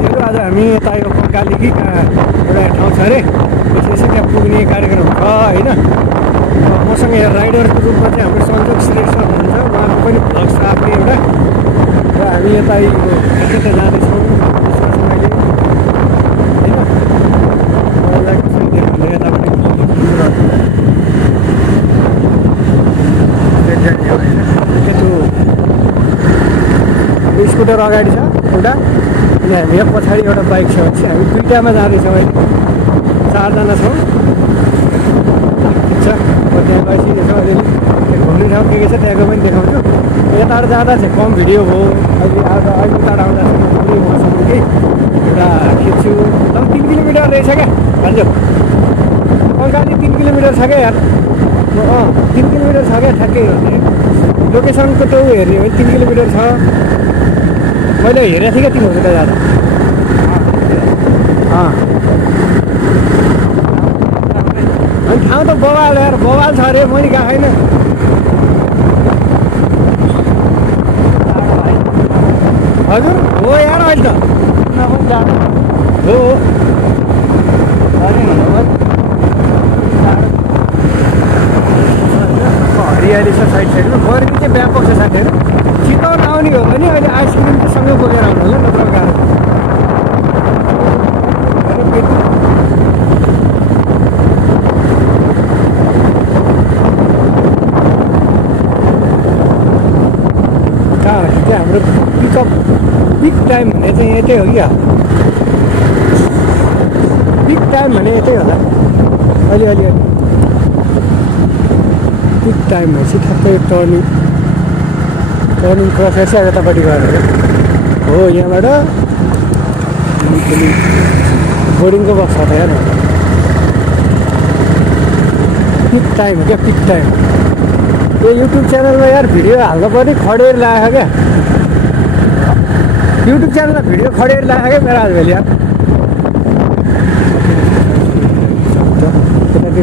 साथीहरू आज हामी यता यो पङ्काली कि एउटा ठाउँ छ अरे त्यसै त्यहाँ पुग्ने कार्यक्रम छ होइन। मसँग यहाँ राइडरको रूपमा चाहिँ हाम्रो सञ्जोग श्रेष्ठ हुनुहुन्छ, उहाँको पनि भ्लग छ आफ्नै एउटा। र हामी यता यता जाँदैछौँ मैले होइन। मलाई कसरी देखाउनु यतापट्टि स्कुटर अगाडि छ एउटा, अनि हामी यहाँ पछाडि एउटा बाइक छ भने हामी दुईवटामा जाँदैछौँ अहिले। 4जना छौँ। ठिक छ, त्यहाँ गइसकेको छ अलिअलि घुम्ने ठाउँ के छ त्यहाँको पनि देखाउँछु। यताबाट जाँदा चाहिँ कम भिडियो भयो। अहिले उताबाट आउँदा चाहिँ मसँग कि एउटा खिच्छु। 3 किलोमिटर रहेछ क्या भन्छु, पङ्काली 3 किलोमिटर छ क्या यार। 3 किलोमिटर छ क्या ठ्याक्कै हो। लोकेसनको त्यो हेर्ने हो भने 3 किलोमिटर छ। मैले हेरेको थिएँ क्या तिमीहरू त जाँदा। अनि ठाउँ त बवाल यार, बवाल छ अरे। मैले गएको छैन। हजुर हो यार, अहिले त हो हरियाली छ साइड साइडमा। गर्मी चाहिँ व्यापक छ साथीहरू। चितवन आउने हो भने अहिले आइसक्रिम त सँगै बोकेर आउनु होला, नत्र गाह्रो। कहाँ चाहिँ हाम्रो पिक टाइम भने चाहिँ यतै हो क्या। पिक टाइम भने यतै होला अलि पिक टाइम भनेपछि ठ्याक्कै टर्निङ क्रस हेर्छ यतापट्टि गएर हो। यहाँबाट बोर्डिङको बस छ त यार। पिक टाइम हो क्या, पिक टाइम। यो युट्युब च्यानलमा यार भिडियो हाल्नु पर्ने खडेर लाग्यो क्या। युट्युब च्यानलमा भिडियो खडेर लाग्यो क्या मेरो आजभोलि यार।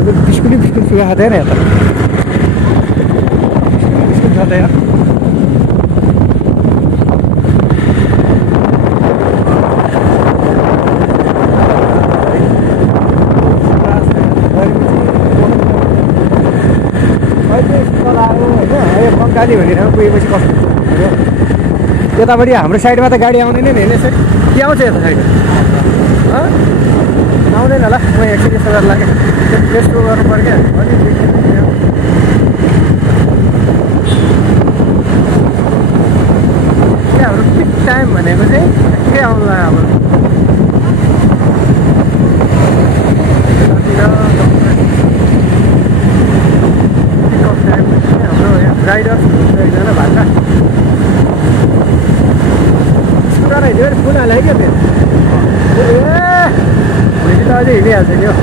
बिस्कुट सुगा खाँदैन यता बिस्कुट छ त यार। पङ्काली भन्ने ठाउँ पुगेपछि कस्तो यतापट्टि हाम्रो साइडमा त गाडी आउँदैन नि होइन। यसरी के आउँछ यता साइड आउँदैन होला। म एकछिन यसो गरेर लागेँ, यस्तो गर्नु पर्यो क्या। हाम्रो पिक टाइम भनेको चाहिँ के आउनु लाग्यो हाम्रो पिकअप टाइम हाम्रो राइडर एकजना भाषा स्कुटर हिँड्यो फुल हाल्यो क्या त्यो। भोलि त अझै हिँडिहाल्छ नि हौ।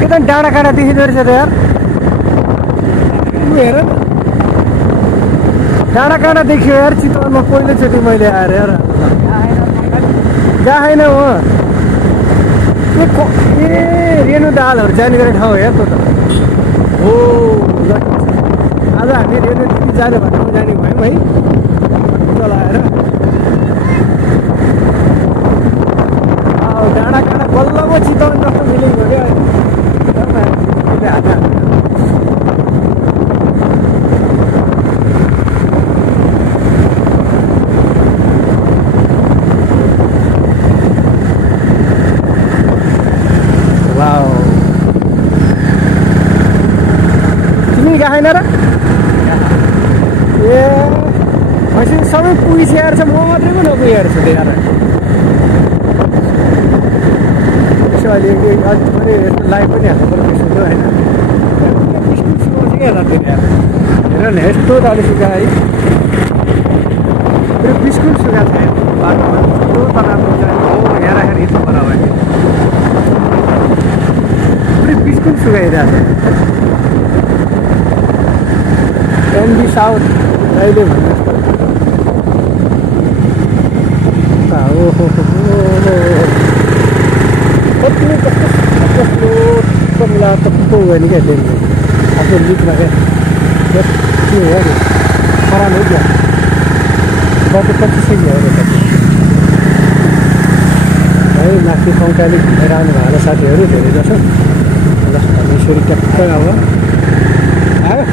के त डाँडा काँडा देखिँदो रहेछ त यार। हेर डाँडा काँडा देखियो यार चितवनमा पहिलोचोटि मैले आएर यार। जहाँ होइन हो ए रेणु दालहरू जाने गर्ने ठाउँ हो यार त्यो त हो। आज हामी रेणु जाने भन्दा जाने भयौँ है चलाएर। डाँडा काँडा बल्लको चितवन जस्तो फिलिङ हो क्या। तिमी गएन र ए भनेपछि सबै पुगिसकेको छ, म मात्रै पो नपुगेको छु त्यहाँ। यसो अलिअलि अलिक पनि यस्तो लाइभ पनि हाल्नु पर्यो बिस्कुट होइन। बिस्कुट सुकाउँछ क्या यता फेरि हेर न यस्तो तले सुकायो है। फेरि बिस्कुट सुकाएको छ बाटोमा यस्तो तराम्रो चाहिँ हो यहाँ राखेर हिँड्नु पर्यो भने फेरि बिस्कुट सुकाइरहेको छ। एनबी साउथ अहिले भन्नु कति कस्तो मिला त पो गयो नि क्या फेरि त्यो लिकमा क्या के हो नि खराब हो क्या बटु 25 केजी हो है माथि कङ्काली घुमेर आउनु भएको साथीहरू धेरै जसो ल हामी यसरी ट्याक्क अब आयो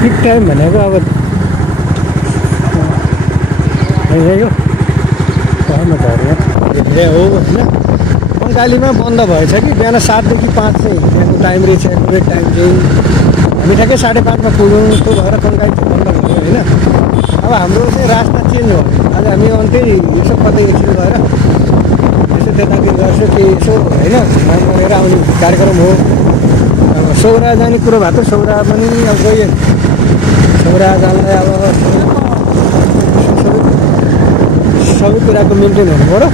पिक टाइम भनेको अब यही हो कहाँ झऱ्यो धेरै हो होइन कङ्कालीमा बन्द भएछ कि बिहान 7 देखि 5 चाहिँ त्यहाँको टाइम रहेछ एकुरेट टाइम चाहिँ हामी ठ्याक्कै 5:30 पुग्यौँ त्यो भएर कङ्काली चाहिँ बन्द भयो होइन अब हाम्रो चाहिँ रास्ता चेन्ज हो आज हामी अन्त्यै यसो कतै एकछिन गएर यसो त्यतातिर गर्छु कि यसो होइन घुमाइ गरेर आउने कार्यक्रम हो अब सौरा जाने कुरो भएको थियो सौरा पनि अब गयो सौरा जानलाई अब सबै कुराको मेन्टेन हुनु पऱ्यो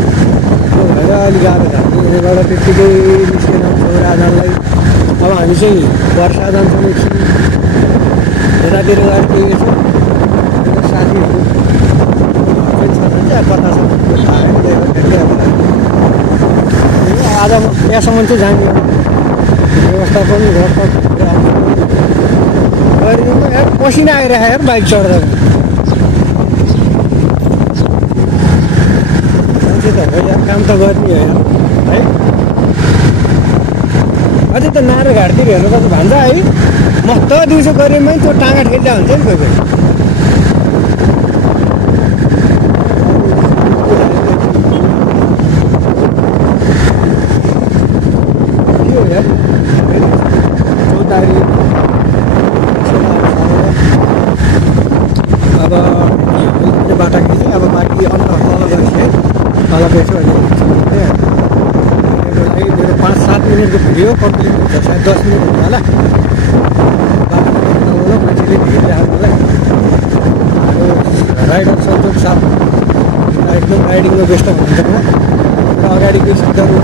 त्यो भएर अलिक गाह्रो छ यहाँबाट त्यत्तिकै निस्केन सौरा जानलाई अब हामी चाहिँ वर्षा जान्छौँ एकछिन यतातिर गएर केही यसो साथीहरू कता छ आज त्यहाँसम्म चाहिँ जाने व्यवस्था पनि घर पसिना आइरहेको यार बाइक चढ्दा मान्छे त हो यार काम त गर्ने हो यार है अझै त नारो घाटतिर हेर्नु त भन्छ है मस्त दिउँसो गरेमै त्यो टाँगा ठेल्दा हुन्छ नि कोही कोही अब बाटा खिच्यो अब बाँकी अन्त तल गएपछि है तल गएछु भने लागि मेरो 5-7 मिनटको भिडियो कम्प्लिट हुन्छ सायद 10 मिनट हुन्छ होला बाटो मान्छेले भिडियो आउनुलाई राइडर सन्तोष साथ एकदम राइडिङमा व्यस्त हुनुहुन्छ र अगाडिको स्पिकरहरू